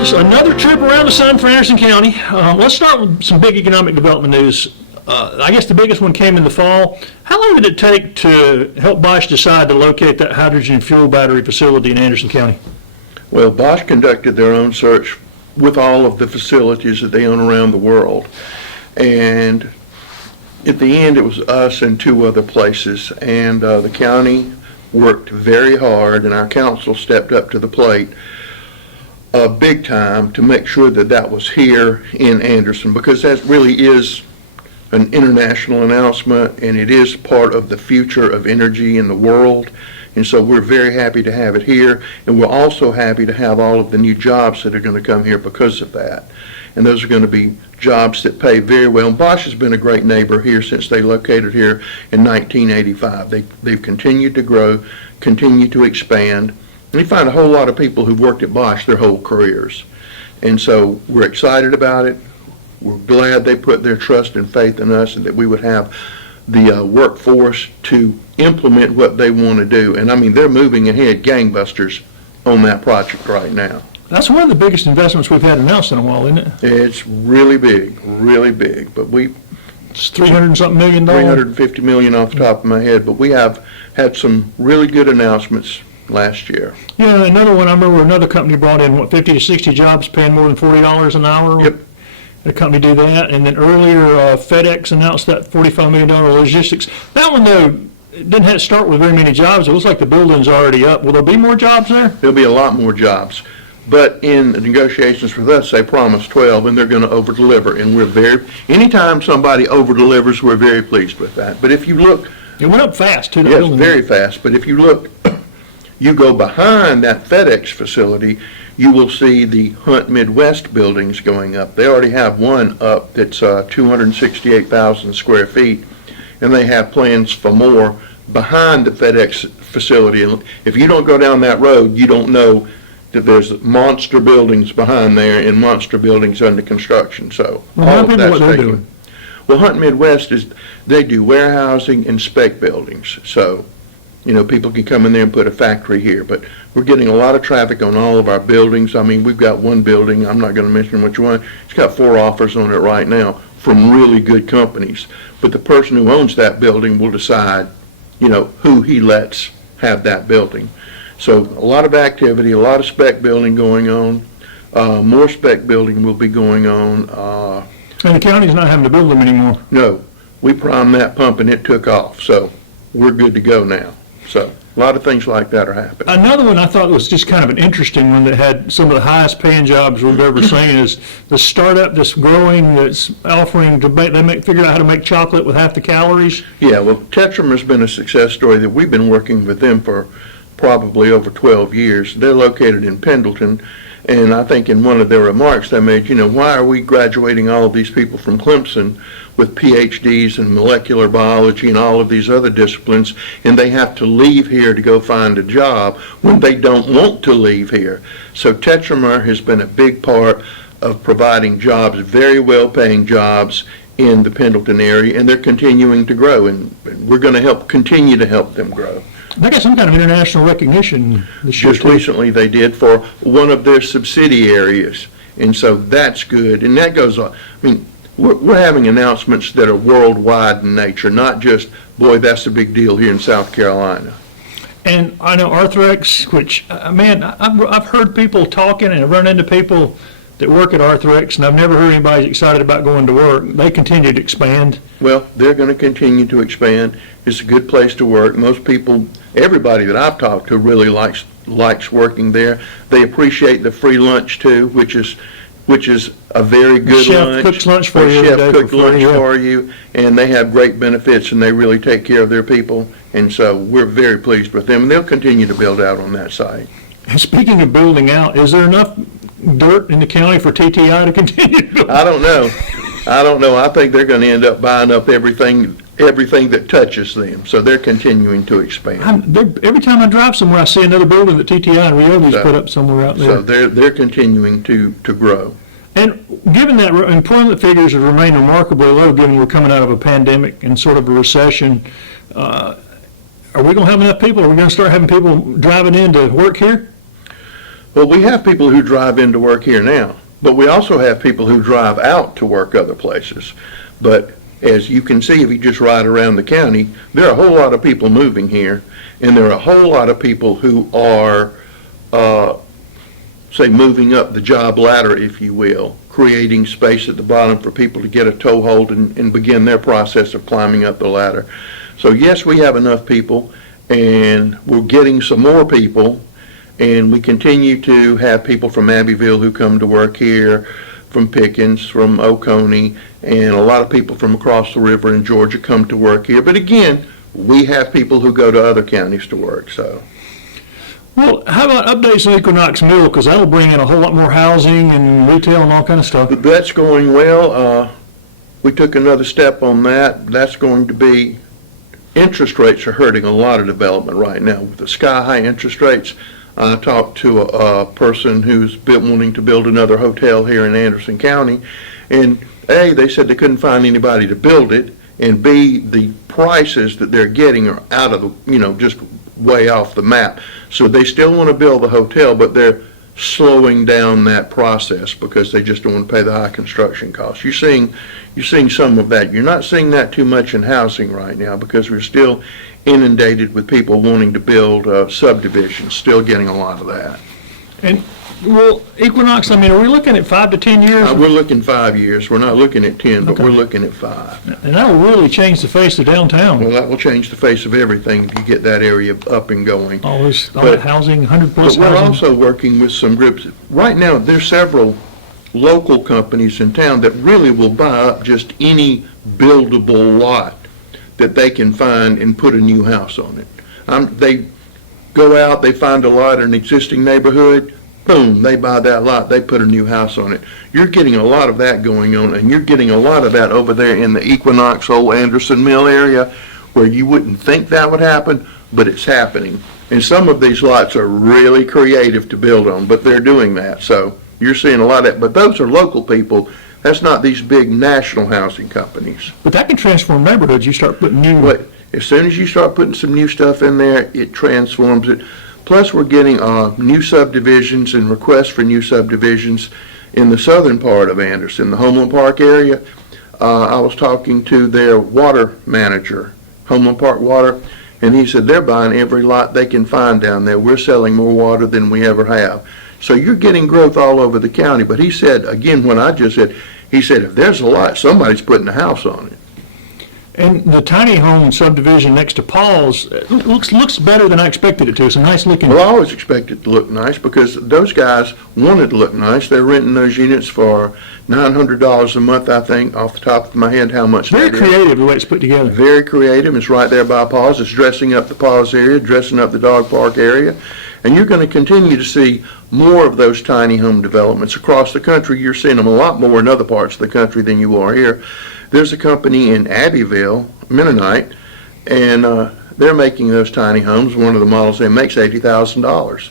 just another trip around the sun for Anderson County. Let's start with some big economic development news. I guess the biggest one came in the fall. How long did it take to help Bosch decide to locate that hydrogen fuel battery facility in Anderson County? Well, Bosch conducted their own search with all of the facilities that they own around the world. And at the end, it was us and two other places. And the county worked very hard, and our council stepped up to the plate big time to make sure that that was here in Anderson, because that really is an international announcement, and it is part of the future of energy in the world. And so we're very happy to have it here, and we're also happy to have all of the new jobs that are going to come here because of that. And those are going to be jobs that pay very well. And Bosch has been a great neighbor here since they located here in 1985. They've continued to grow, continued to expand. And you find a whole lot of people who've worked at Bosch their whole careers. And so we're excited about it. We're glad they put their trust and faith in us and that we would have the workforce to implement what they want to do. And I mean, they're moving ahead gangbusters on that project right now. That's one of the biggest investments we've had announced in a while, isn't it? It's really big, really big. But it's 300 and something million. 350 million off the top of my head. But we have had some really good announcements last year. Yeah, another one, I remember another company brought in, 50 to 60 jobs paying more than $40 an hour? Yep. The company do that. And then earlier, FedEx announced that $45 million logistics. That one, though, it didn't have to start with very many jobs. It looks like the building's already up. Will there be more jobs there? There'll be a lot more jobs. But in the negotiations with us, they promised 12, and they're going to over-deliver. And anytime somebody over-delivers, we're very pleased with that. But if you look... It went up fast, too. Yes, very fast. But if you look, you go behind that FedEx facility, you will see the Hunt Midwest buildings going up. They already have one up that's 268,000 square feet, and they have plans for more behind the FedEx facility. And if you don't go down that road, you don't know that there's monster buildings behind there and monster buildings under construction. So all of that's taken. Well, Hunt Midwest they do warehousing and spec buildings. So, you know, people can come in there and put a factory here, but we're getting a lot of traffic on all of our buildings. I mean, we've got one building, I'm not going to mention which one, it's got 4 offers on it right now from really good companies. But the person who owns that building will decide, you know, who he lets have that building. So a lot of activity, a lot of spec building going on. More spec building will be going on. And the county's not having to build them anymore. No, we primed that pump and it took off. So we're good to go now. So a lot of things like that are happening. Another one I thought was just kind of an interesting one that had some of the highest paying jobs we've ever seen is the startup that's growing, that's offering to figure out how to make chocolate with half the calories. Yeah, well, Tetram has been a success story that we've been working with them for probably over 12 years. They're located in Pendleton, and I think in one of their remarks they made, you know, why are we graduating all of these people from Clemson with PhDs in molecular biology and all of these other disciplines, and they have to leave here to go find a job when they don't want to leave here? So Tetramer has been a big part of providing jobs, very well-paying jobs in the Pendleton area, and they're continuing to grow, and we're going to continue to help them grow. They got some kind of international recognition this year. Just recently they did for one of their subsidiaries, and so that's good. And that goes on. I mean, we're having announcements that are worldwide in nature, not just, boy, that's a big deal here in South Carolina. And I know Arthrex, which, man, I've heard people talking and I've run into people that work at Arthrex, and I've never heard anybody excited about going to work. They continue to expand. Well, they're going to continue to expand. It's a good place to work. Most people, everybody that I've talked to really likes working there. They appreciate the free lunch too, which is a very good lunch. Chef cooks lunch for you. Chef cooks lunch for you, and they have great benefits, and they really take care of their people. And so we're very pleased with them, and they'll continue to build out on that site. And speaking of building out, is there enough dirt in the county for TTI to continue to build? I don't know. I think they're going to end up buying up everything that touches them. So they're continuing to expand. Every time I drive somewhere, I see another building that TTI and Ryobi's put up somewhere out there. So they're continuing to grow. And given that employment figures have remained remarkably low, given we're coming out of a pandemic and sort of a recession, are we going to have enough people? Are we going to start having people driving in to work here? Well, we have people who drive into work here now, but we also have people who drive out to work other places. But as you can see, if you just ride around the county, there are a whole lot of people moving here, and there are a whole lot of people who are, say, moving up the job ladder, if you will, creating space at the bottom for people to get a toehold and begin their process of climbing up the ladder. So yes, we have enough people, and we're getting some more people, and we continue to have people from Abbeville who come to work here, from Pickens, from Oconee, and a lot of people from across the river in Georgia come to work here. But again, we have people who go to other counties to work, so. Well, how about updates on Equinox Mill, because that'll bring in a whole lot more housing and retail and all kind of stuff. That's going well. We took another step on that. That's going to be, interest rates are hurting a lot of development right now. With the sky-high interest rates, I talked to a person who's been wanting to build another hotel here in Anderson County, and A, they said they couldn't find anybody to build it, and B, the prices that they're getting are out of the, just way off the map. So they still want to build the hotel, but they're slowing down that process because they just don't want to pay the high construction costs. You're seeing some of that. You're not seeing that too much in housing right now because we're still inundated with people wanting to build subdivisions, still getting a lot of that. And, well, Equinox, are we looking at 5 to 10 years? We're looking 5 years. We're not looking at 10, but Okay. we're looking at 5. And that'll really change the face of downtown. Well, that will change the face of everything if you get that area up and going. All that But- housing, 100 But plus we're housing. also working with some groups. Right now, there's several local companies in town that really will buy up just any buildable lot that they can find and put a new house on it. They go out, they find a lot in an existing neighborhood, boom, they buy that lot, they put a new house on it. You're getting a lot of that going on, and you're getting a lot of that over there in the Equinox, Old Anderson Mill area, where you wouldn't think that would happen, but it's happening. And some of these lots are really creative to build on, but they're doing that. So you're seeing a lot of that, but those are local people. That's not these big national housing companies. But that can transform neighborhoods. You start putting new. But as soon as you start putting some new stuff in there, it transforms it. Plus, we're getting new subdivisions and requests for new subdivisions in the southern part of Anderson, the Homeland Park area. I was talking to their water manager, Homeland Park Water, and he said they're buying every lot they can find down there. We're selling more water than we ever have. So you're getting growth all over the county. But he said, again, what I just said, he said, if there's a lot, somebody's putting a house on it. And the tiny home subdivision next to Paul's looks better than I expected it to. It's a nice looking. Well, I always expect it to look nice because those guys want it to look nice. They're renting those units for $900 a month, I think, off the top of my head, how much Very that is. creative the way it's put together. Very creative. It's right there by Paul's. It's dressing up the Paul's area, dressing up the dog park area. And you're going to continue to see more of those tiny home developments across the country. You're seeing them a lot more in other parts of the country than you are here. There's a company in Abbeville, Mennonite, and they're making those tiny homes. One of the models they makes $80,000.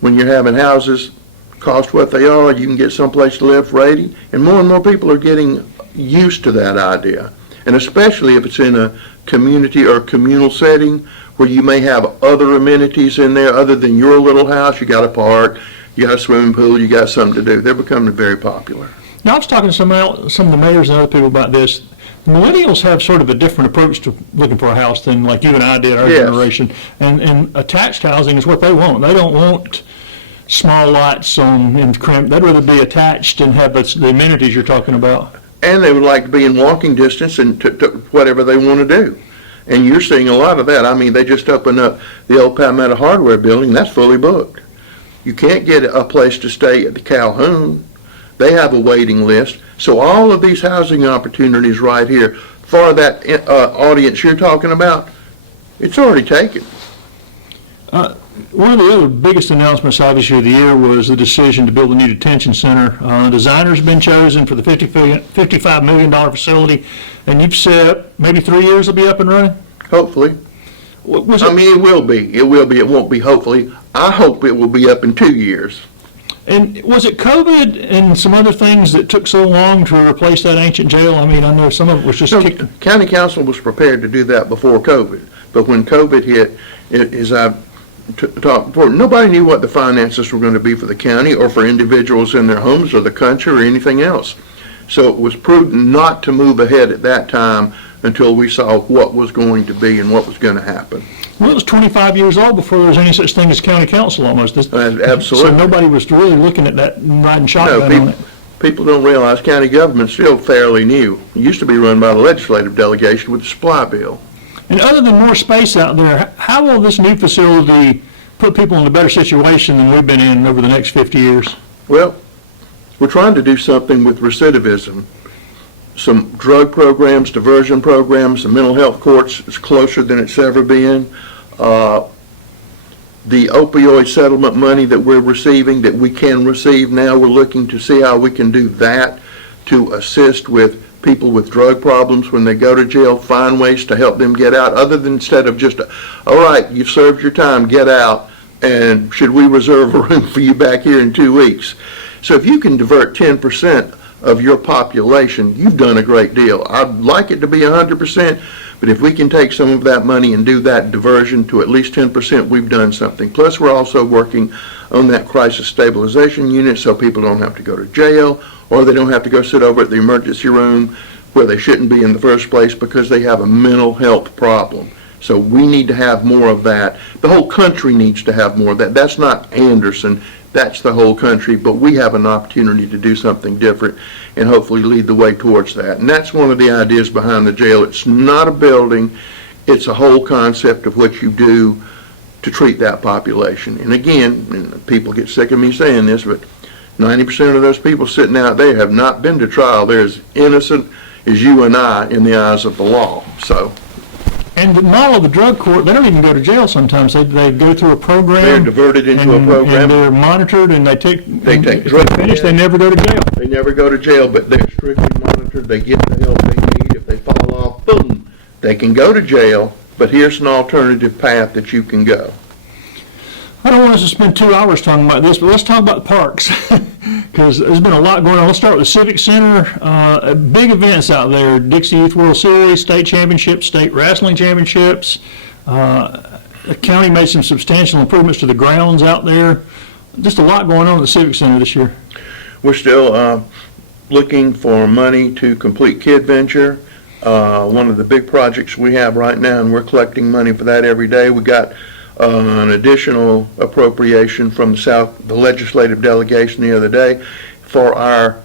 When you're having houses cost what they are, you can get someplace to live for 80, and more people are getting used to that idea. And especially if it's in a community or communal setting where you may have other amenities in there other than your little house. You got a park, you got a swimming pool, you got something to do. They're becoming very popular. Now, I was talking to some of the mayors and other people about this. Millennials have sort of a different approach to looking for a house than like you and I did, our Yes. generation. And attached housing is what they want. They don't want small lots and cramped. They'd rather be attached and have the amenities you're talking about. And they would like to be in walking distance and to whatever they want to do. And you're seeing a lot of that. I mean, they just opened up the old Palmetto Hardware building. That's fully booked. You can't get a place to stay at the Calhoun. They have a waiting list. So all of these housing opportunities right here for that audience you're talking about, it's already taken. One of the other biggest announcements, obviously, of the year was the decision to build a new detention center. Designer's been chosen for the $55 million facility, and you've said maybe 3 years will be up and running? Hopefully. Was I mean, it will be. It will be. It won't be hopefully. I hope it will be up in 2 years. And was it COVID and some other things that took so long to replace that ancient jail? I mean, I know some of it was just kicked. County Council was prepared to do that before COVID, but when COVID hit, as I talk before, nobody knew what the finances were going to be for the county or for individuals in their homes or the country or anything else. So it was prudent not to move ahead at that time until we saw what was going to be and what was going to happen. Well, it was 25 years old before there was any such thing as county council almost. Absolutely. So nobody was really looking at that and riding shotgun on it. People don't realize county government's still fairly new. It used to be run by the legislative delegation with the supply bill. And other than more space out there, how will this new facility put people in a better situation than we've been in over the next 50 years? Well, we're trying to do something with recidivism. Some drug programs, diversion programs, the mental health courts is closer than it's ever been. The opioid settlement money that we're receiving, that we can receive now, we're looking to see how we can do that to assist with people with drug problems when they go to jail, find ways to help them get out, other than instead of just, all right, you've served your time, get out, and should we reserve a room for you back here in 2 weeks? So if you can divert 10% of your population, you've done a great deal. I'd like it to be 100%, but if we can take some of that money and do that diversion to at least 10%, we've done something. Plus, we're also working on that crisis stabilization unit so people don't have to go to jail, or they don't have to go sit over at the emergency room where they shouldn't be in the first place because they have a mental health problem. So we need to have more of that. The whole country needs to have more of that. That's not Anderson. That's the whole country, but we have an opportunity to do something different and hopefully lead the way towards that. And that's one of the ideas behind the jail. It's not a building, it's a whole concept of what you do to treat that population. And again, and people get sick of me saying this, but 90% of those people sitting out there have not been to trial. They're as innocent as you and I in the eyes of the law. So. And the model of the drug court, they don't even go to jail sometimes. They go through a program. They're diverted into a program. And they're monitored, and they take drugs. If they finish, they never go to jail. They never go to jail, but they're strictly monitored. They get the help they need. If they fall off, boom, they can go to jail, but here's an alternative path that you can go. I don't want us to spend 2 hours talking about this, but let's talk about the parks, because there's been a lot going on. Let's start with the Civic Center. Big events out there: Dixie Youth World Series, state championships, state wrestling championships. The county made some substantial improvements to the grounds out there. Just a lot going on at the Civic Center this year. We're still looking for money to complete Kid Venture. One of the big projects we have right now, and we're collecting money for that every day. We got an additional appropriation from the legislative delegation the other day for our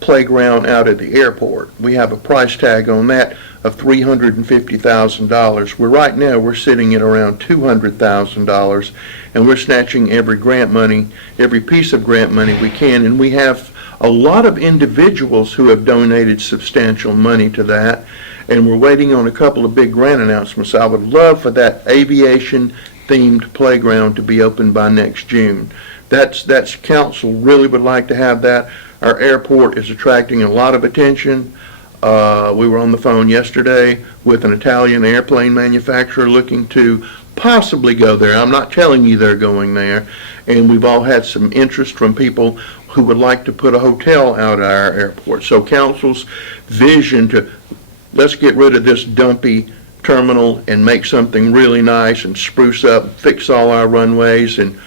playground out at the airport. We have a price tag on that of $350,000. Right now we're sitting at around $200,000, and we're snatching every grant money, every piece of grant money we can, and we have a lot of individuals who have donated substantial money to that, and we're waiting on a couple of big grant announcements. I would love for that aviation themed playground to be open by next June. That's council really would like to have that. Our airport is attracting a lot of attention. We were on the phone yesterday with an Italian airplane manufacturer looking to possibly go there. I'm not telling you they're going there. And we've all had some interest from people who would like to put a hotel out at our airport. So council's vision to let's get rid of this dumpy terminal and make something really nice and spruce up, fix all our runways and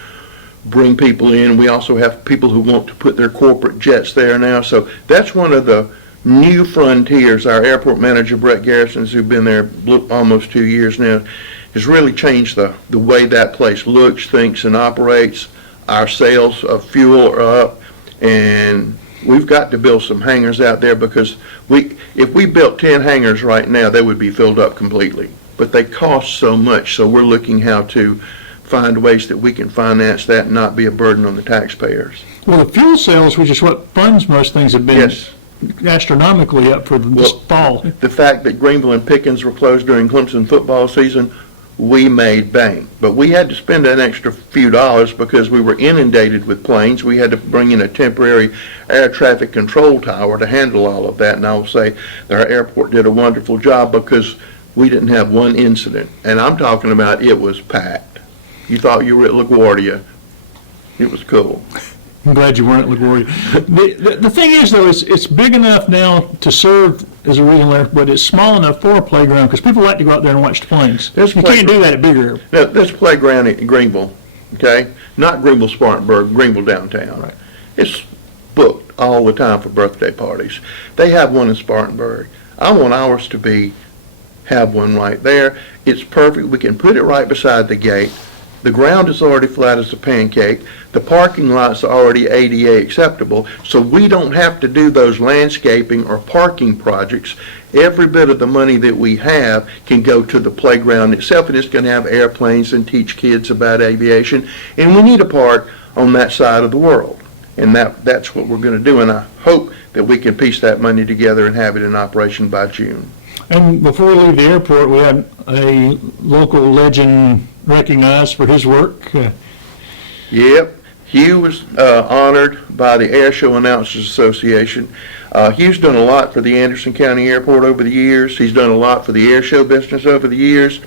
bring people in. We also have people who want to put their corporate jets there now. So that's one of the new frontiers. Our airport manager, Brett Garrison, who's been there almost 2 years now, has really changed the way that place looks, thinks, and operates. Our sales of fuel are up, and we've got to build some hangars out there because if we built 10 hangars right now, they would be filled up completely. But they cost so much, so we're looking how to find ways that we can finance that and not be a burden on the taxpayers. Well, the fuel sales, which is what funds most things, have been Yes. astronomically up for this fall. The fact that Greenville and Pickens were closed during Clemson football season, we made bank. But we had to spend an extra few dollars because we were inundated with planes. We had to bring in a temporary air traffic control tower to handle all of that. And I will say that our airport did a wonderful job because we didn't have one incident. And I'm talking about it was packed. You thought you were at LaGuardia. It was cool. I'm glad you weren't at LaGuardia. The thing is, though, it's big enough now to serve is a reason there, but it's small enough for a playground because people like to go out there and watch the planes. There's You can't do that at bigger airports. Now, this playground at Greenville, okay, not Greenville Spartanburg, Greenville downtown. Right. It's booked all the time for birthday parties. They have one in Spartanburg. I want ours to have one right there. It's perfect. We can put it right beside the gate. The ground is already flat as a pancake. The parking lot's already ADA acceptable, so we don't have to do those landscaping or parking projects. Every bit of the money that we have can go to the playground itself, and it's going to have airplanes and teach kids about aviation. And we need a park on that side of the world, and that's what we're going to do. And I hope that we can piece that money together and have it in operation by June. And before we leave the airport, we had a local legend recognized for his work. Yep. Hugh was honored by the Air Show Announcers Association. Hugh's done a lot for the Anderson County Airport over the years. He's done a lot for the air show business over the years.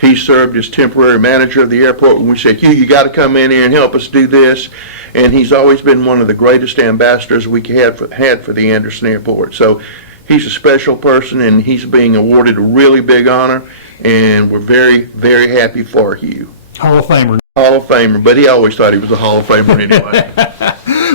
He served as temporary manager of the airport when we said, Hugh, you got to come in here and help us do this. And he's always been one of the greatest ambassadors we had for the Anderson Airport. So he's a special person, and he's being awarded a really big honor, and we're very, very happy for Hugh. Hall of Famer. Hall of Famer, but he always thought he was a Hall of Famer anyway.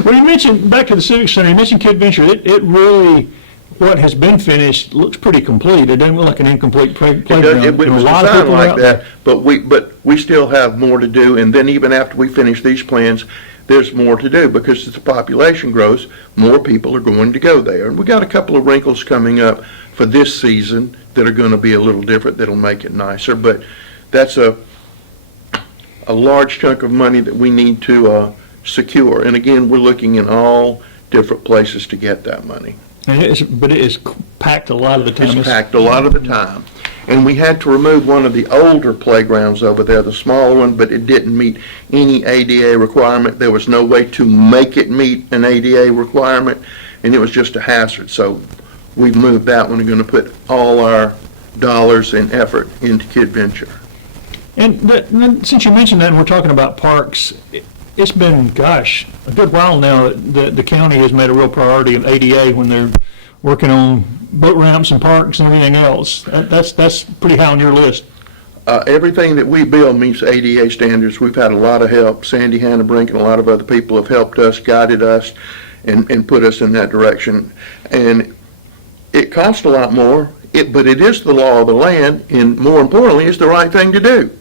Well, you mentioned, back to the Civic Center, you mentioned Kid Venture. It really, what has been finished, looks pretty complete. It doesn't look like an incomplete playground. It was A lot of designed people are like out that, there. but we still have more to do, and then even after we finish these plans, there's more to do, because as the population grows, more people are going to go there. And we got a couple of wrinkles coming up for this season that are going to be a little different, that'll make it nicer, but that's a large chunk of money that we need to secure. And again, we're looking in all different places to get that money. But it is packed a lot of the time. It's packed a lot of the time. And we had to remove one of the older playgrounds over there, the smaller one, but it didn't meet any ADA requirement. There was no way to make it meet an ADA requirement, and it was just a hazard. So we moved that one. We're going to put all our dollars and effort into Kid Venture. And since you mentioned that, and we're talking about parks, it's been, gosh, a good while now that the county has made a real priority of ADA when they're working on boat ramps and parks and everything else. That's pretty high on your list. Everything that we build meets ADA standards. We've had a lot of help. Sandy Hannabrink and a lot of other people have helped us, guided us, and put us in that direction. And it costs a lot more, but it is the law of the land, and more importantly, it's the right thing to do.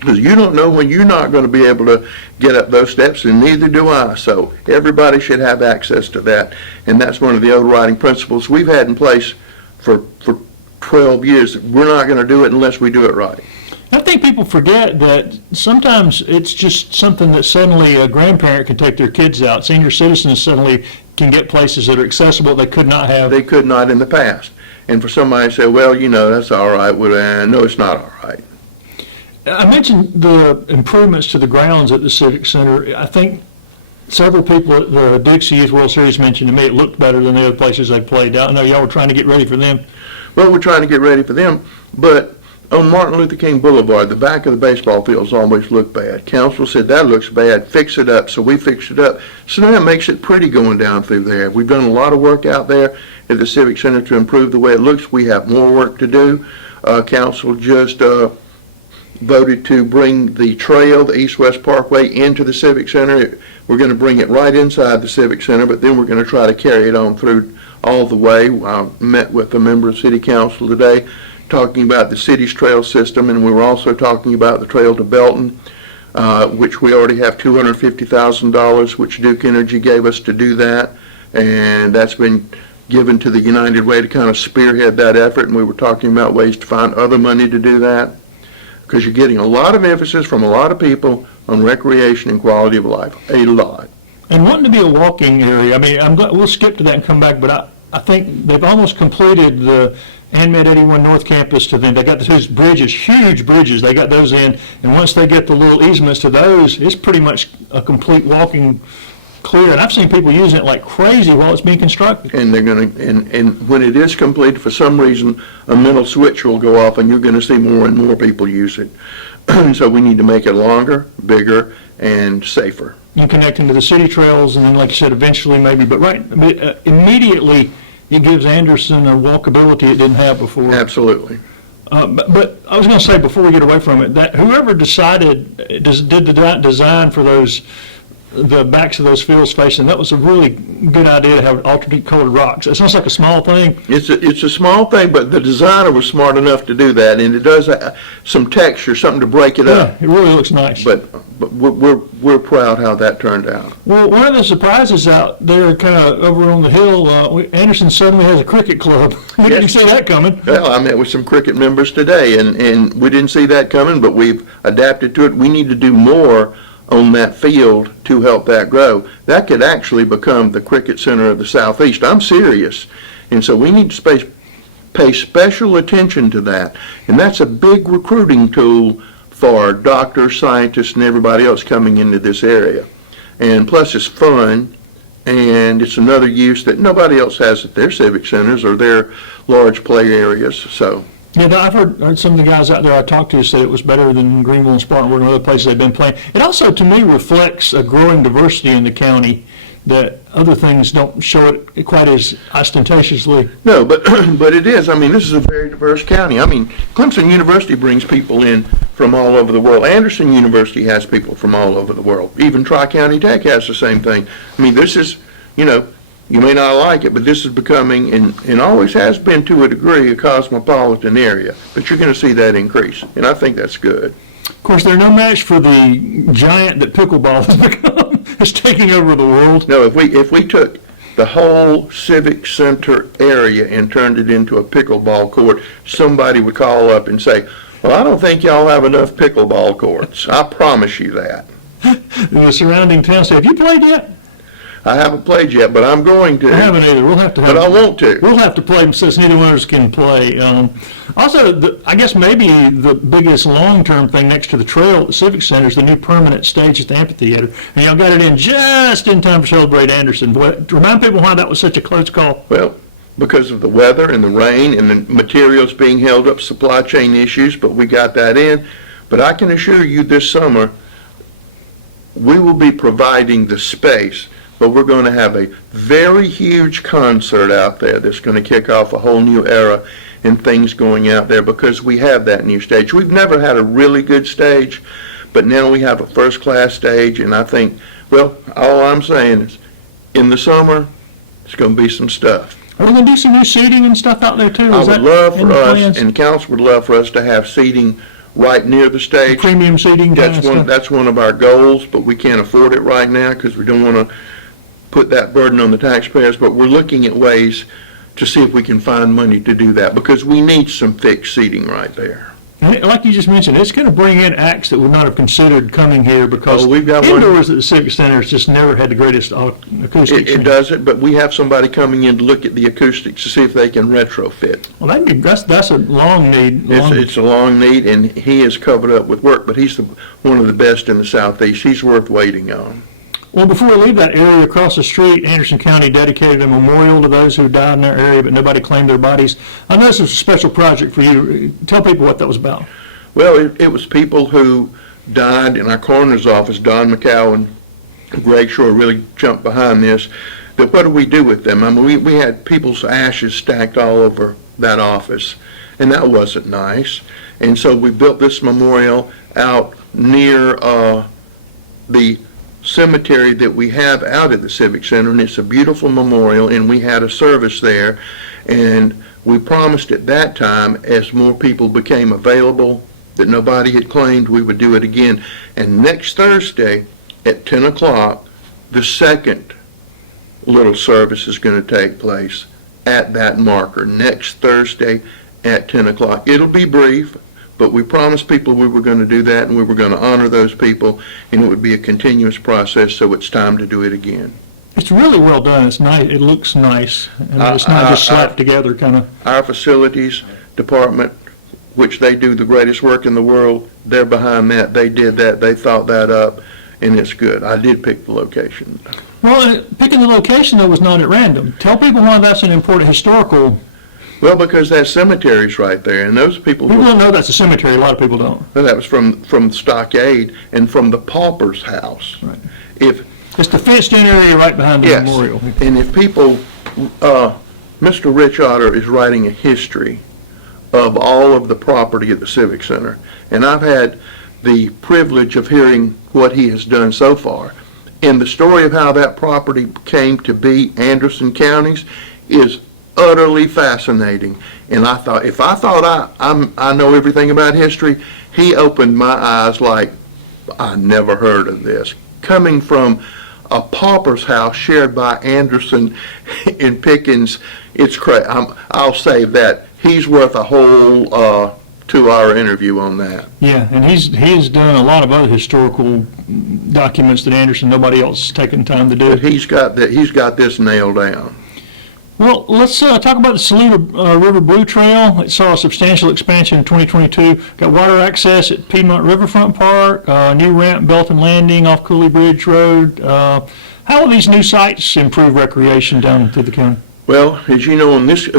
Because you don't know when you're not going to be able to get up those steps, and neither do I. So everybody should have access to that, and that's one of the overriding principles we've had in place for 12 years. We're not going to do it unless we do it right. I think people forget that sometimes it's just something that suddenly a grandparent can take their kids out. Senior citizens suddenly can get places that are accessible they could not have. They could not in the past. And for somebody to say, well, that's all right. Well, no, it's not all right. I mentioned the improvements to the grounds at the Civic Center. I think several people at the Dixie Youth World Series mentioned to me it looked better than the other places they played out. I know y'all were trying to get ready for them. Well, we're trying to get ready for them, but on Martin Luther King Boulevard, the back of the baseball fields always look bad. Council said that looks bad, fix it up, so we fixed it up. So now it makes it pretty going down through there. We've done a lot of work out there at the Civic Center to improve the way it looks. We have more work to do. Council just voted to bring the trail, the East-West Parkway, into the Civic Center. We're going to bring it right inside the Civic Center, but then we're going to try to carry it on through all the way. I met with a member of City Council today talking about the city's trail system, and we were also talking about the trail to Belton, which we already have $250,000, which Duke Energy gave us to do that, and that's been given to the United Way to kind of spearhead that effort, and we were talking about ways to find other money to do that, because you're getting a lot of emphasis from a lot of people on recreation and quality of life, a lot. And wanting to be a walking area, I mean, we'll skip to that and come back, but I think they've almost completed the ANMED 81 North Campus to them. They got those bridges, huge bridges, they got those in, and once they get the little easements to those, it's pretty much a complete walking clear. And I've seen people using it like crazy while it's being constructed. And they're going to, and when it is completed, for some reason, a mental switch will go off, and you're going to see more and more people use it. So we need to make it longer, bigger, and safer. And connecting to the city trails, and then, like you said, eventually maybe, but immediately, it gives Anderson a walkability it didn't have before. Absolutely. But I was going to say, before we get away from it, that whoever did the design for the backs of those fields facing, that was a really good idea to have alternate colored rocks. It sounds like a small thing. It's a small thing, but the designer was smart enough to do that, and it does some texture, something to break it up. Yeah, it really looks nice. But we're proud how that turned out. Well, one of the surprises out there, kind of over on the hill, Anderson suddenly has a cricket club. You didn't see that coming. Well, I met with some cricket members today, and we didn't see that coming, but we've adapted to it. We need to do more on that field to help that grow. That could actually become the cricket center of the Southeast. I'm serious. And so we need to pay special attention to that. And that's a big recruiting tool for doctors, scientists, and everybody else coming into this area. And plus it's fun, and it's another use that nobody else has at their civic centers or their large play areas. So. Yeah, I've heard some of the guys out there I talked to say it was better than Greenville and Spartanburg and other places they've been playing. It also, to me, reflects a growing diversity in the county that other things don't show it quite as ostentatiously. No, but it is. I mean, this is a very diverse county. I mean, Clemson University brings people in from all over the world. Anderson University has people from all over the world. Even Tri-County Tech has the same thing. I mean, this is, you may not like it, but this is becoming, and always has been to a degree, a cosmopolitan area. But you're going to see that increase, and I think that's good. Of course, they're no match for the giant that pickleball has become. It's taking over the world. No, if we took the whole civic center area and turned it into a pickleball court, somebody would call up and say, well, I don't think y'all have enough pickleball courts. I promise you that. The surrounding towns say, have you played yet? I haven't played yet, but I'm going to. I haven't either. We'll have to. But I want to. We'll have to play them since neither one of us can play. Also, I guess maybe the biggest long-term thing next to the trail at the Civic Center is the new permanent stage at the amphitheater. And y'all got it in just in time to celebrate Anderson. Remind people why that was such a close call. Well, because of the weather and the rain and the materials being held up, supply chain issues, but we got that in. But I can assure you this summer, we will be providing the space. But we're going to have a very huge concert out there that's going to kick off a whole new era and things going out there because we have that new stage. We've never had a really good stage, but now we have a first-class stage, and I think, well, all I'm saying is in the summer, it's going to be some stuff. Are we going to do some new seating and stuff out there, too? I would love for us, and council would love for us to have seating right near the stage. Premium seating? That's one of our goals, but we can't afford it right now because we don't want to put that burden on the taxpayers, but we're looking at ways to see if we can find money to do that because we need some fixed seating right there. Like you just mentioned, it's going to bring in acts that would not have considered coming here because we've got indoors at the Civic Center has just never had the greatest acoustics. It doesn't, but we have somebody coming in to look at the acoustics to see if they can retrofit. Well, that's a long need. It's a long need, and he is covered up with work, but he's one of the best in the Southeast. He's worth waiting on. Well, before we leave that area across the street, Anderson County dedicated a memorial to those who died in their area, but nobody claimed their bodies. I know this was a special project for you. Tell people what that was about. Well, it was people who died in our coroner's office. Don McCowan, Greg Shore really jumped behind this. But what do we do with them? I mean, we had people's ashes stacked all over that office, and that wasn't nice. And so we built this memorial out near the cemetery that we have out at the Civic Center, and it's a beautiful memorial, and we had a service there, and we promised at that time as more people became available that nobody had claimed, we would do it again. And next Thursday at 10 o'clock, the second little service is going to take place at that marker next Thursday at 10 o'clock. It'll be brief, but we promised people we were going to do that, and we were going to honor those people, and it would be a continuous process, so it's time to do it again. It's really well done. It's nice. It looks nice. And it's not just slapped together kind of. Our facilities department, which they do the greatest work in the world, they're behind that. They did that. They thought that up, and it's good. I did pick the location. Well, picking the location, though, was not at random. Tell people why that's an important historical. Well, because that cemetery's right there, and those people don't know that's a cemetery. A lot of people don't. Well, that was from Stockade and from the pauper's house. Right. It's the fenced-in area right behind the memorial. And if people Mr. Rich Otter is writing a history of all of the property at the Civic Center. And I've had the privilege of hearing what he has done so far. And the story of how that property came to be Anderson County's is utterly fascinating. And I thought, if I thought I know everything about history, he opened my eyes like, I never heard of this. Coming from a pauper's house shared by Anderson and Pickens, it's crazy. I'll save that. He's worth a whole 2-hour interview on that. Yeah, and he's done a lot of other historical documents that Anderson, nobody else has taken time to do. But he's got this nailed down. Well, let's talk about the Saluda River Blue Trail. It saw a substantial expansion in 2022. Got water access at Piedmont Riverfront Park, new ramp, Belton Landing off Cooley Bridge Road. How will these new sites improve recreation down through the county? Well, as you know, on this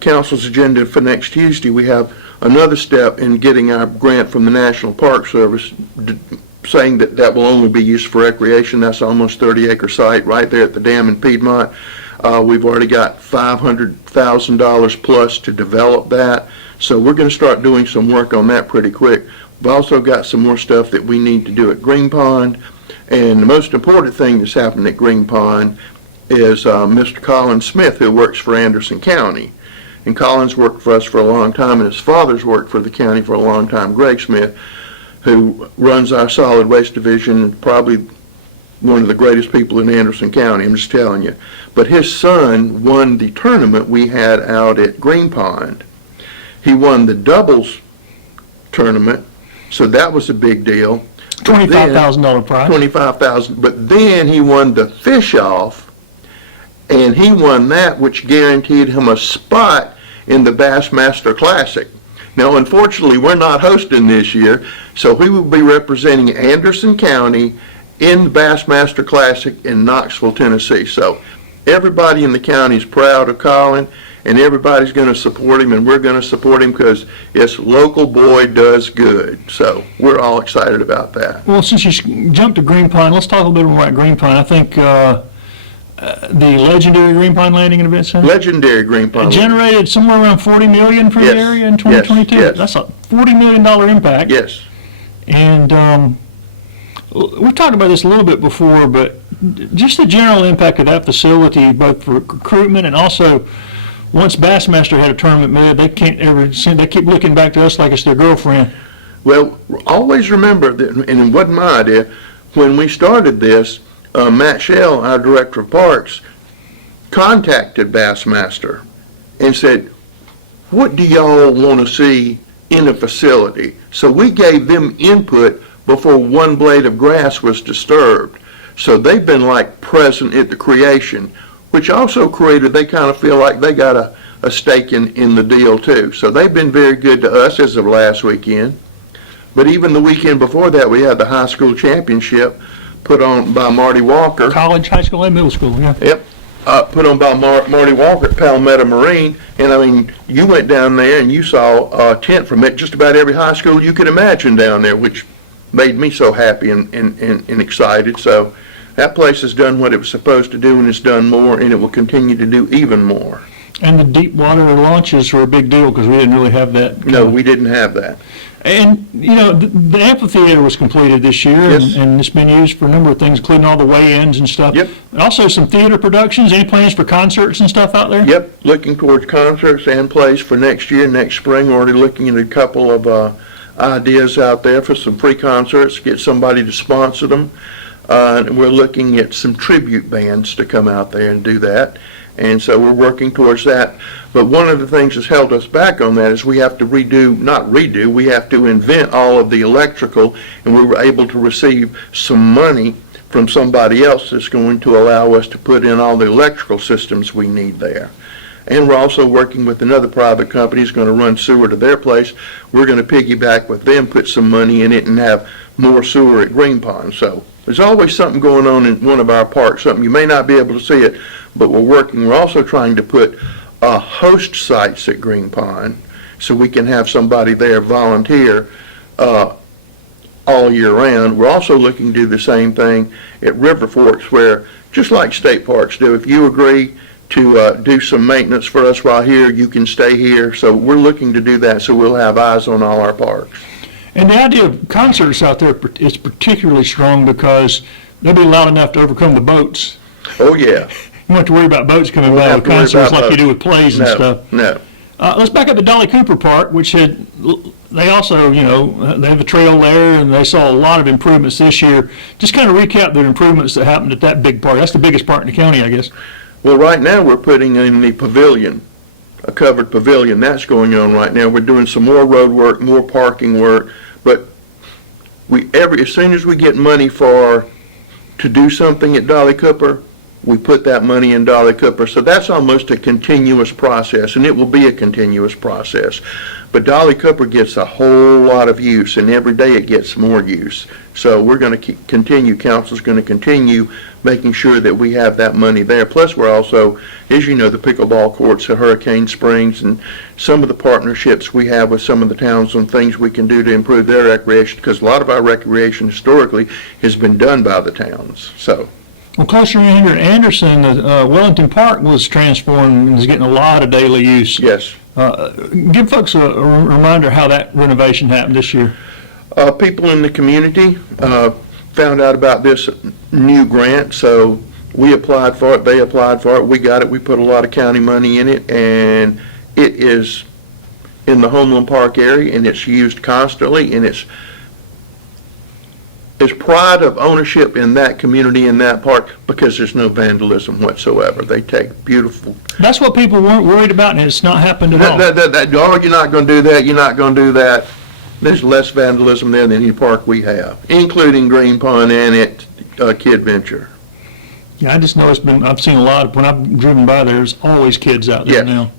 council's agenda for next Tuesday, we have another step in getting our grant from the National Park Service, saying that will only be used for recreation. That's almost 30-acre site right there at the dam in Piedmont. We've already got $500,000 plus to develop that, so we're going to start doing some work on that pretty quick. We've also got some more stuff that we need to do at Green Pond, and the most important thing that's happened at Green Pond is Mr. Colin Smith, who works for Anderson County. And Colin's worked for us for a long time, and his father's worked for the county for a long time, Greg Smith, who runs our solid waste division, probably one of the greatest people in Anderson County, I'm just telling you. But his son won the tournament we had out at Green Pond. He won the doubles tournament, so that was a big deal. $25,000 prize. $25,000, but then he won the fish-off, and he won that, which guaranteed him a spot in the Bassmaster Classic. Now, unfortunately, we're not hosting this year, so we will be representing Anderson County in the Bassmaster Classic in Knoxville, Tennessee. So everybody in the county is proud of Colin, and everybody's going to support him, and we're going to support him because it's local boy does good. So we're all excited about that. Well, since you jumped to Green Pond, let's talk a little bit more about Green Pond. I think the legendary Green Pond Landing and Event Center Legendary Green Pond. generated somewhere around $40 million for Yes, the area in 2022. yes. That's a $40 million impact. Yes. And we've talked about this a little bit before, but just the general impact of that facility, both for recruitment and also once Bassmaster had a tournament made, they keep looking back to us like it's their girlfriend. Well, always remember that, and it wasn't my idea, when we started this, Matt Shell, our director of parks, contacted Bassmaster and said, what do y'all want to see in a facility? So we gave them input before one blade of grass was disturbed. So they've been like present at the creation, which also created, they kind of feel like they got a stake in the deal too. So they've been very good to us as of last weekend. But even the weekend before that, we had the high school championship put on by Marty Walker. College, high school, and middle school, yeah. Yep. Put on by Marty Walker at Palmetto Marine. And I mean, you went down there and you saw a tent from it, just about every high school you could imagine down there, which made me so happy and excited. So that place has done what it was supposed to do, and it's done more, and it will continue to do even more. And the deep water launches were a big deal because we didn't really have that. No, we didn't have that. And, you know, the amphitheater was completed this year, Yes. and it's been used for a number of things, including all the weigh-ins and stuff. Yep. Also some theater productions. Any plans for concerts and stuff out there? Yep, looking towards concerts and plays for next year, next spring. Already looking at a couple of ideas out there for some free concerts, get somebody to sponsor them. And we're looking at some tribute bands to come out there and do that. And so we're working towards that. But one of the things that's held us back on that is we have to we have to invent all of the electrical, and we were able to receive some money from somebody else that's going to allow us to put in all the electrical systems we need there. And we're also working with another private company who's going to run sewer to their place. We're going to piggyback with them, put some money in it, and have more sewer at Green Pond. So there's always something going on in one of our parks, something you may not be able to see it, but we're working. We're also trying to put host sites at Green Pond so we can have somebody there volunteer all year round. We're also looking to do the same thing at River Forks, where just like state parks do, if you agree to do some maintenance for us while here. You can stay here. So we're looking to do that, so we'll have eyes on all our parks. And the idea of concerts out there is particularly strong because they'll be loud enough to overcome the boats. Oh, yeah. You don't have to worry about boats coming Won't by have with to worry concerts about like you boats. do with plays and stuff. No. Let's back up to Dolly Cooper Park, which they also, they have a trail there, and they saw a lot of improvements this year. Just kind of recap the improvements that happened at that big park. That's the biggest park in the county, I guess. Well, right now, we're putting in the pavilion, a covered pavilion. That's going on right now. We're doing some more road work, more parking work, but as soon as we get money to do something at Dolly Cooper, we put that money in Dolly Cooper. So that's almost a continuous process, and it will be a continuous process. But Dolly Cooper gets a whole lot of use, and every day it gets more use. So we're going to continue, council's going to continue making sure that we have that money there. Plus, we're also, as you know, the pickleball courts at Hurricane Springs and some of the partnerships we have with some of the towns on things we can do to improve their recreation, because a lot of our recreation historically has been done by the towns. So. Well, closer in here, Anderson, Wellington Park was transformed and is getting a lot of daily use. Yes. Give folks a reminder how that renovation happened this year. People in the community found out about this new grant, so we applied for it, they applied for it, we got it, we put a lot of county money in it, and it is in the Homeland Park area, and it's used constantly, and it's pride of ownership in that community, in that park, because there's no vandalism whatsoever. They take beautiful. That's what people weren't worried about, and it's not happened at all. Oh, you're not going to do that, you're not going to do that. There's less vandalism there than any park we have, including Green Pond and at Kid Venture. Yeah, I just know I've seen a lot, when I've driven by there's always kids out there Yes.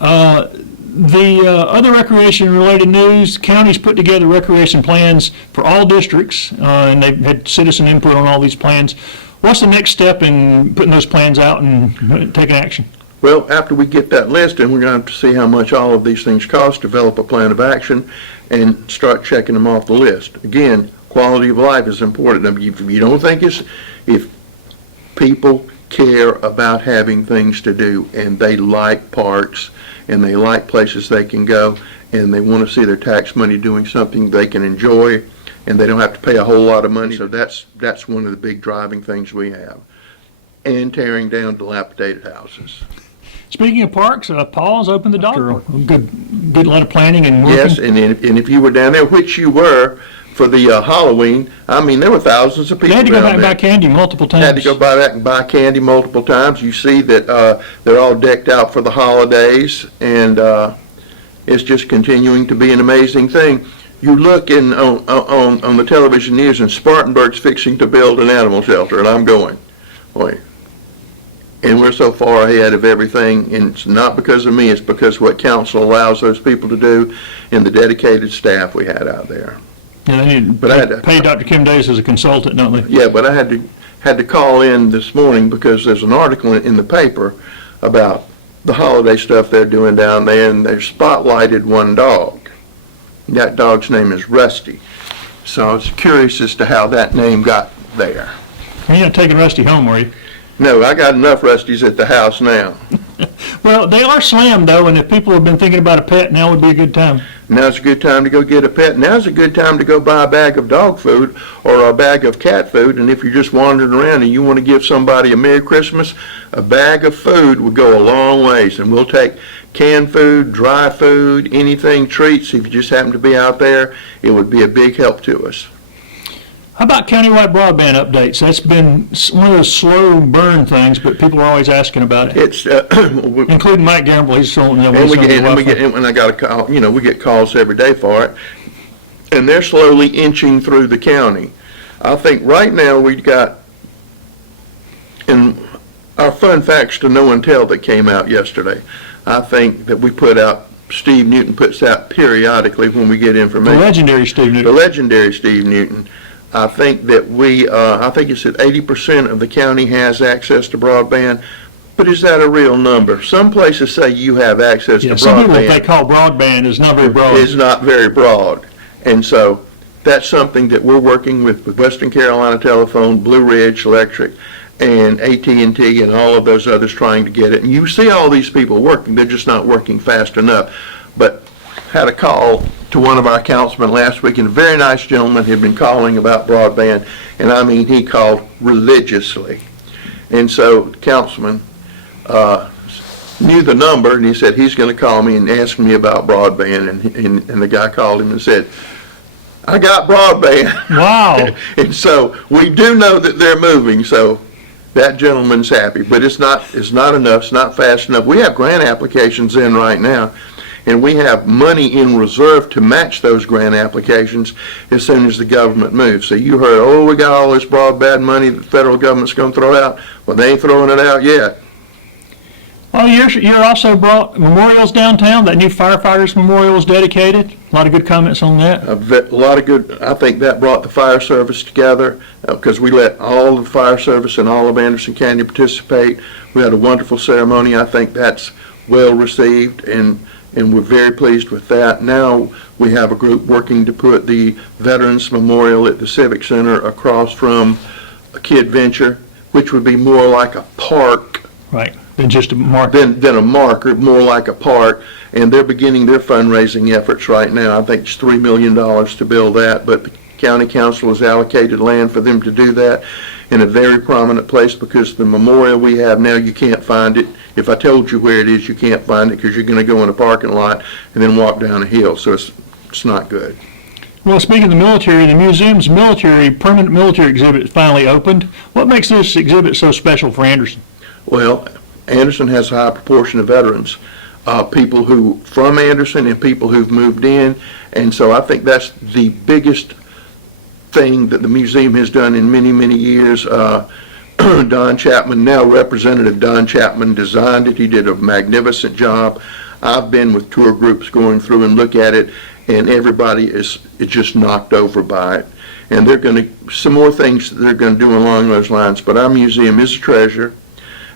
now. The other recreation-related news, counties put together recreation plans for all districts, and they've had citizen input on all these plans. What's the next step in putting those plans out and taking action? Well, after we get that list, and we're going to have to see how much all of these things cost, develop a plan of action, and start checking them off the list. Again, quality of life is important. I mean, if you don't think if people care about having things to do, and they like parks, and they like places they can go, and they want to see their tax money doing something they can enjoy, and they don't have to pay a whole lot of money. So that's one of the big driving things we have. And tearing down dilapidated houses. Speaking of parks, Paul's opened the dog. Good lot of planning and working. Yes, and if you were down there, which you were, for the Halloween, I mean, there were thousands of people They had to go down back and there. buy candy multiple times. Had to go back and buy candy multiple times. You see that they're all decked out for the holidays, and it's just continuing to be an amazing thing. You look on the television news, and Spartanburg's fixing to build an animal shelter, and I'm going, boy. And we're so far ahead of everything, and it's not because of me, it's because what council allows those people to do and the dedicated staff we had out there. Yeah, they need But I had to- pay Dr. Kim Davis as a consultant, don't they? Yeah, but I had to call in this morning because there's an article in the paper about the holiday stuff they're doing down there, and they spotlighted one dog. That dog's name is Rusty. So I was curious as to how that name got there. You're not taking Rusty home, were you? No, I got enough Rusties at the house now. Well, they are slammed, though, and if people have been thinking about a pet, now would be a good time. Now's a good time to go get a pet. Now's a good time to go buy a bag of dog food or a bag of cat food. And if you're just wandering around and you want to give somebody a Merry Christmas, a bag of food would go a long ways. And we'll take canned food, dry food, anything, treats. If you just happen to be out there, it would be a big help to us. How about countywide broadband updates? That's been one of those slow burn things, but people are always asking about it, It's including Mike Gamble. He's still, and I got a call. We get calls every day for it, and they're slowly inching through the county. I think right now we've got, in our fun facts to know and tell that came out yesterday, I think that we put out, Steve Newton puts out periodically when we get the information. legendary Steve The Newton. legendary Steve Newton. I think that I think it's that 80% of the county has access to broadband, but is that a real number? Some places say you have access Yeah, to some people, what they broadband. call broadband, is not very broad. Is not very broad. And so that's something that we're working with Western Carolina Telephone, Blue Ridge Electric, and AT&T and all of those others trying to get it. And you see all these people working, they're just not working fast enough. But had a call to one of our councilmen last week, and a very nice gentleman had been calling about broadband, and I mean, he called religiously. And so the councilman knew the number, and he said he's going to call me and ask me about broadband, and the guy called him and said, I got broadband. Wow. And so we do know that they're moving, so that gentleman's happy, but it's not enough, it's not fast enough. We have grant applications in right now, and we have money in reserve to match those grant applications as soon as the government moves. So you heard, oh, we got all this broadband money that the federal government's going to throw out. Well, they ain't throwing it out yet. Well, you're also brought memorials downtown. That new firefighters memorial is dedicated. A lot of good comments on that. A lot of good. I think that brought the fire service together because we let all of the fire service and all of Anderson County participate. We had a wonderful ceremony. I think that's well received, and we're very pleased with that. Now we have a group working to put the Veterans Memorial at the Civic Center across from a Kid Venture, which would be more like a park. Right. Than just a marker. Than a marker, more like a park. And they're beginning their fundraising efforts right now. I think it's $3 million to build that, but the county council has allocated land for them to do that in a very prominent place, because the memorial we have now, you can't find it. If I told you where it is, you can't find it because you're going to go in a parking lot and then walk down a hill. So it's not good. Well, speaking of the military, the museum's permanent military exhibit finally opened. What makes this exhibit so special for Anderson? Well, Anderson has a high proportion of veterans, people who from Anderson and people who've moved in, and so I think that's the biggest thing that the museum has done in many, many years. Don Chapman, now Representative Don Chapman, designed it. He did a magnificent job. I've been with tour groups going through and look at it, and everybody is just knocked over by it. And they're going to, some more things that they're going to do along those lines, but our museum is a treasure.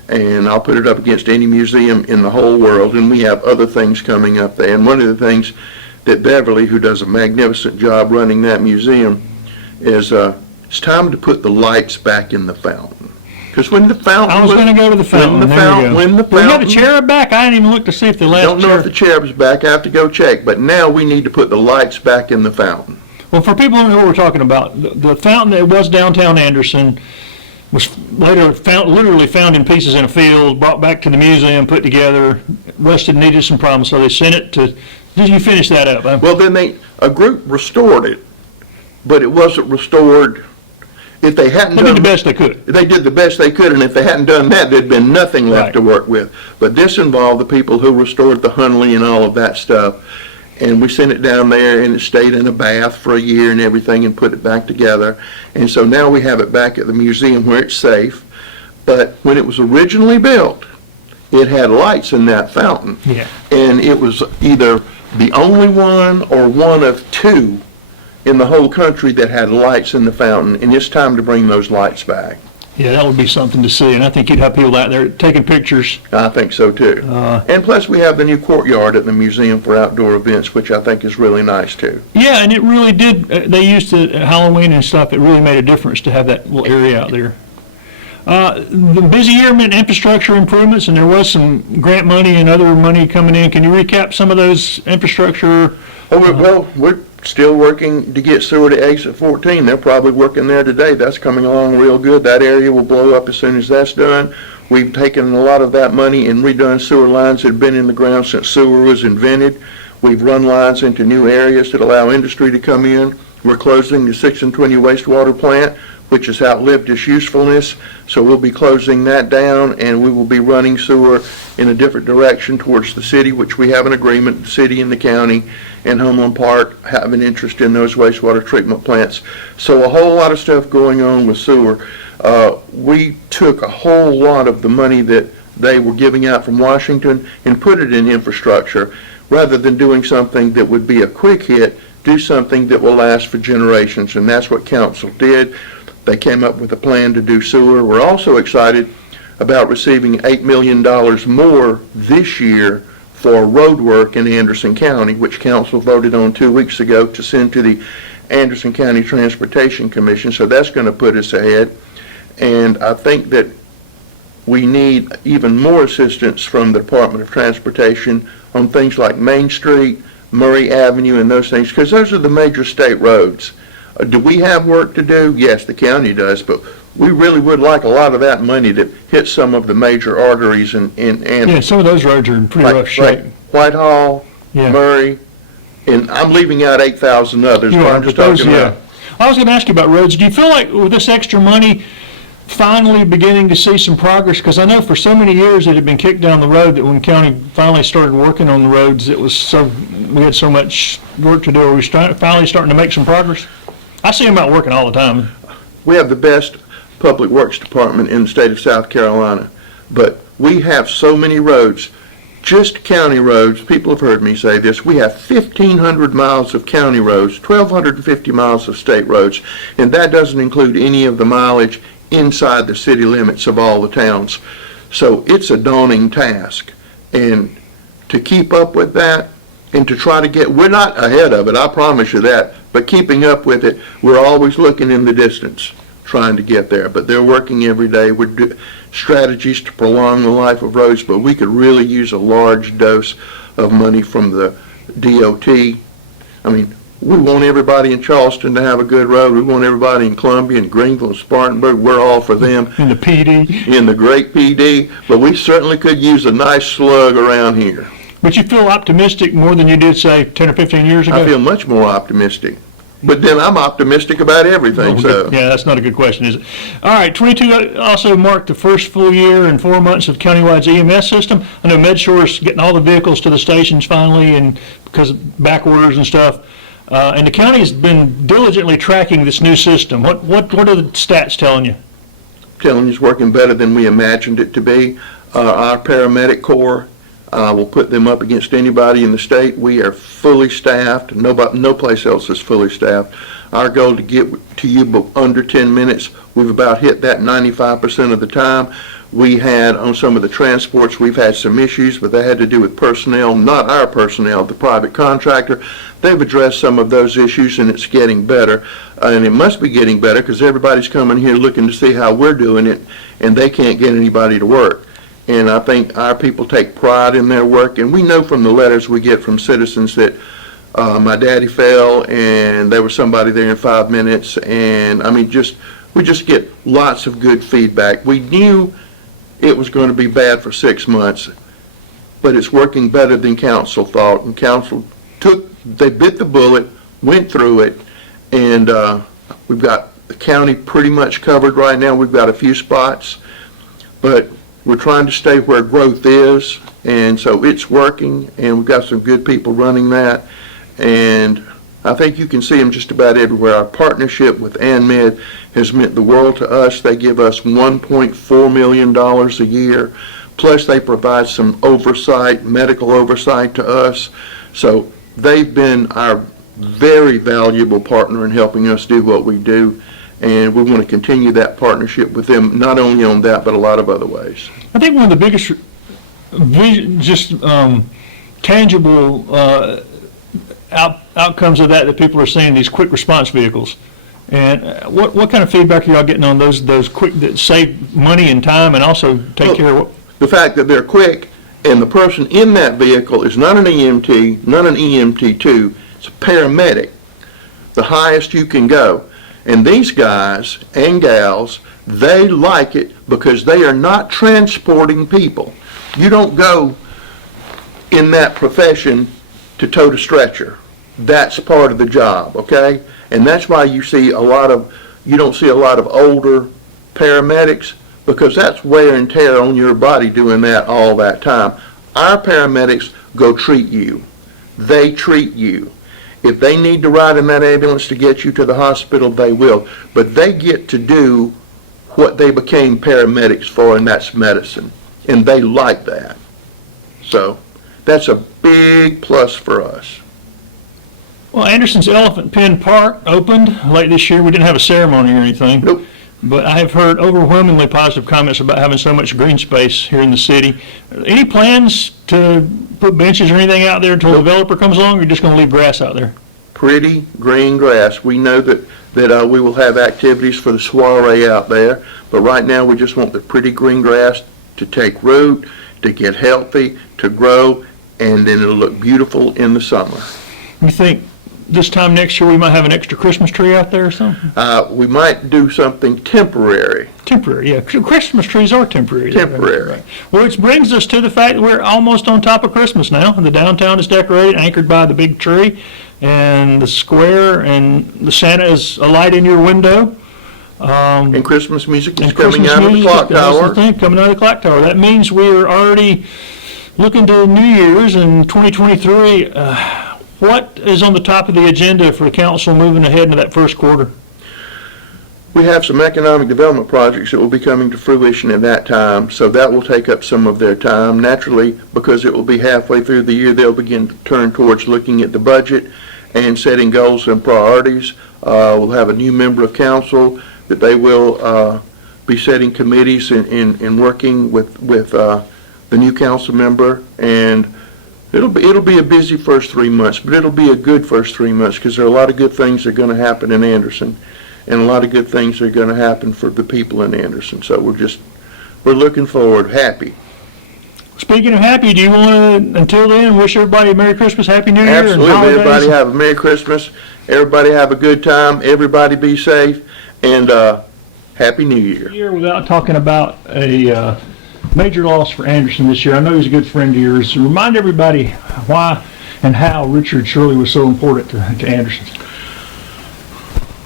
And I'll put it up against any museum in the whole world, and we have other things coming up there. And one of the things that Beverly, who does a magnificent job running that museum, is it's time to put the lights back in the fountain. Because when the fountain I was going to go to the fountain. When the fountain, we got a cherub back? I didn't even look to see if the last don't know if the cherub's back. I have to go check. But now we need to put the lights back in the fountain. Well, for people who know what we're talking about, the fountain that was downtown Anderson was later literally found in pieces in a field, brought back to the museum, put together, rusted, needed some problems, so they sent it to, did you finish that up? Huh? Well, then a group restored it, but it wasn't restored. If they hadn't They did the best they could. They did the best they could, and if they hadn't done that, there'd been nothing left to work with. But this involved the people who restored the Hunley and all of that stuff. And we sent it down there, and it stayed in a bath for a year and everything, and put it back together. And so now we have it back at the museum where it's safe. But when it was originally built, it had lights in that fountain. Yeah. And it was either the only one or one of two in the whole country that had lights in the fountain. And it's time to bring those lights back. Yeah, that would be something to see, and I think you'd have people out there taking pictures. I think so too. And plus we have the new courtyard at the museum for outdoor events, which I think is really nice too. Yeah, and it really did, they used to, Halloween and stuff, it really made a difference to have that little area out there. The busy year meant infrastructure improvements, and there was some grant money and other money coming in. Can you recap some of those infrastructure? Well, we're still working to get sewer to exit 14. They're probably working there today. That's coming along real good. That area will blow up as soon as that's done. We've taken a lot of that money and redone sewer lines that have been in the ground since sewer was invented. We've run lines into new areas that allow industry to come in. We're closing the 6 and 20 wastewater plant, which has outlived its usefulness, so we'll be closing that down, and we will be running sewer in a different direction towards the city, which we have an agreement. The city and the county and Homeland Park have an interest in those wastewater treatment plants. So a whole lot of stuff going on with sewer. We took a whole lot of the money that they were giving out from Washington and put it in infrastructure, rather than doing something that would be a quick hit. Do something that will last for generations, and that's what council did. They came up with a plan to do sewer. We're also excited about receiving $8 million more this year for road work in Anderson County, which council voted on 2 weeks ago to send to the Anderson County Transportation Commission. So that's going to put us ahead. And I think that we need even more assistance from the Department of Transportation on things like Main Street, Murray Avenue, and those things, because those are the major state roads. Do we have work to do? Yes, the county does, but we really would like a lot of that money to hit some of the major arteries and Yeah, some of those roads are in pretty rough shape. like Whitehall, Yeah. Murray, and I'm leaving out 8,000 others, You but are, I'm just but those, talking yeah. about. I was going to ask you about roads. Do you feel like with this extra money, finally beginning to see some progress? Because I know for so many years it had been kicked down the road that when county finally started working on the roads, we had so much work to do. Are we finally starting to make some progress? I see them out working all the time. We have the best public works department in the state of South Carolina, but we have so many roads, just county roads. People have heard me say this. We have 1,500 miles of county roads, 1,250 miles of state roads, and that doesn't include any of the mileage inside the city limits of all the towns. So it's a daunting task. And to keep up with that and to try to we're not ahead of it, I promise you that, but keeping up with it, we're always looking in the distance, trying to get there. But they're working every day with strategies to prolong the life of roads, but we could really use a large dose of money from the DOT. I mean, we want everybody in Charleston to have a good road. We want everybody in Columbia and Greenville and Spartanburg. We're all for them. In the PD. In the great PD, but we certainly could use a nice slug around here. But you feel optimistic more than you did, say, 10 or 15 years ago? I feel much more optimistic. But then I'm optimistic about everything, so. Yeah, that's not a good question, is it? All right, 22 also marked the first full year and 4 months of countywide EMS system. I know MedShore's getting all the vehicles to the stations finally, and because of back orders and stuff. And the county's been diligently tracking this new system. What are the stats telling you? Telling you it's working better than we imagined it to be. Our paramedic corps, we'll put them up against anybody in the state. We are fully staffed. No place else is fully staffed. Our goal to get to you under 10 minutes, we've about hit that 95% of the time. We had, on some of the transports, we've had some issues, but they had to do with personnel, not our personnel, the private contractor. They've addressed some of those issues, and it's getting better. And it must be getting better because everybody's coming here looking to see how we're doing it, and they can't get anybody to work. And I think our people take pride in their work, and we know from the letters we get from citizens that my daddy fell and there was somebody there in 5 minutes, and I mean, we just get lots of good feedback. We knew it was going to be bad for 6 months, but it's working better than council thought, and council they bit the bullet, went through it, and we've got the county pretty much covered right now. We've got a few spots, but we're trying to stay where growth is, and so it's working, and we've got some good people running that, and I think you can see them just about everywhere. Our partnership with ANMED has meant the world to us. They give us $1.4 million a year, plus they provide some oversight, medical oversight to us. So they've been our very valuable partner in helping us do what we do, and we want to continue that partnership with them, not only on that, but a lot of other ways. I think one of the biggest tangible outcomes of that people are seeing, these quick response vehicles. And what kind of feedback are y'all getting on those quick, that save money and time and also take care of the fact that they're quick, and the person in that vehicle is not an EMT, not an EMT2, it's a paramedic, the highest you can go. And these guys and gals, they like it because they are not transporting people. You don't go in that profession to tote a stretcher. That's part of the job, okay? And that's why you don't see a lot of older paramedics, because that's wear and tear on your body doing that all that time. Our paramedics go treat you. They treat you. If they need to ride in that ambulance to get you to the hospital, they will. But they get to do what they became paramedics for, and that's medicine. And they like that. So that's a big plus for us. Well, Anderson's Elephant Pen Park opened late this year. We didn't have a ceremony or anything. Nope. But I have heard overwhelmingly positive comments about having so much green space here in the city. Any plans to put benches or anything out there until the developer comes along, or you're just going to leave grass out there? Pretty green grass. We know that that we will have activities for the soiree out there. But right now, we just want the pretty green grass to take root, to get healthy, to grow, and then it'll look beautiful in the summer. You think this time next year we might have an extra Christmas tree out there or something? We might do something temporary. Temporary, yeah. Christmas trees are temporary. Temporary. Well, which brings us to the fact that we're almost on top of Christmas now, and the downtown is decorated, anchored by the big tree, and the square, and the Santa is a light in your window. And Christmas music is And coming Christmas out of the music, clock that's the tower. thing, coming out of the clock tower. That means we're already looking to New Year's in 2023. What is on the top of the agenda for the council moving ahead into that first quarter? We have some economic development projects that will be coming to fruition at that time, so that will take up some of their time. Naturally, because it will be halfway through the year, they'll begin to turn towards looking at the budget and setting goals and priorities. We'll have a new member of council that they will be setting committees and working with the new council member, and it'll be a busy first 3 months, but it'll be a good first 3 months because there are a lot of good things that are going to happen in Anderson, and a lot of good things are going to happen for the people in Anderson. So we're looking forward, happy. Speaking of happy, do you want to, until then, wish everybody a Merry Christmas, Happy New Year, and Absolutely. holidays? Everybody have a Merry Christmas. Everybody have a good time. Everybody be safe, and Happy New Year. Year without talking about a major loss for Anderson this year. I know he's a good friend of yours. Remind everybody why and how Richard Shirley was so important to Anderson.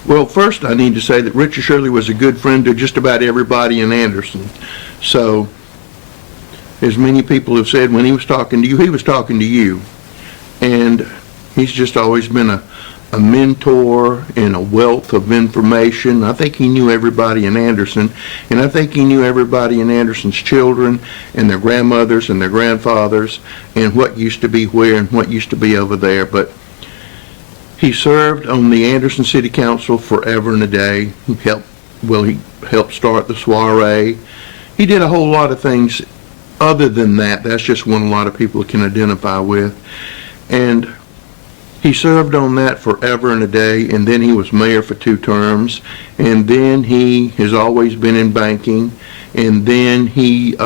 Well, first I need to say that Richard Shirley was a good friend to just about everybody in Anderson. So, as many people have said, when he was talking to you, he was talking to you. And he's just always been a mentor and a wealth of information. I think he knew everybody in Anderson, and I think he knew everybody in Anderson's children and their grandmothers and their grandfathers and what used to be where and what used to be over there. But he served on the Anderson City Council forever and a day. He helped start the soiree. He did a whole lot of things other than that. That's just one a lot of people can identify with. And he served on that forever and a day, and then he was mayor for 2 terms, and then he has always been in banking, and then he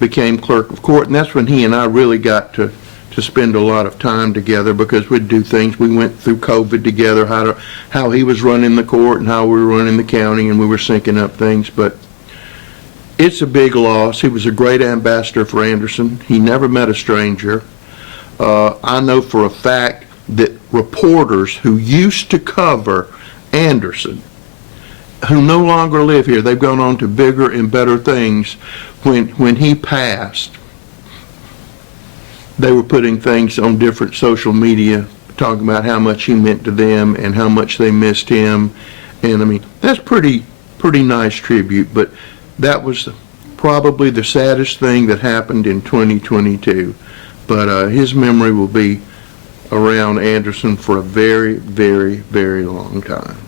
became clerk of court, and that's when he and I really got to spend a lot of time together because we'd do things. We went through COVID together, how he was running the court and how we were running the county, and we were syncing up things. But it's a big loss. He was a great ambassador for Anderson. He never met a stranger. I know for a fact that reporters who used to cover Anderson, who no longer live here, they've gone on to bigger and better things. When he passed, they were putting things on different social media, talking about how much he meant to them and how much they missed him. And I mean, that's pretty nice tribute, but that was probably the saddest thing that happened in 2022. But his memory will be around Anderson for a very, very, very long time.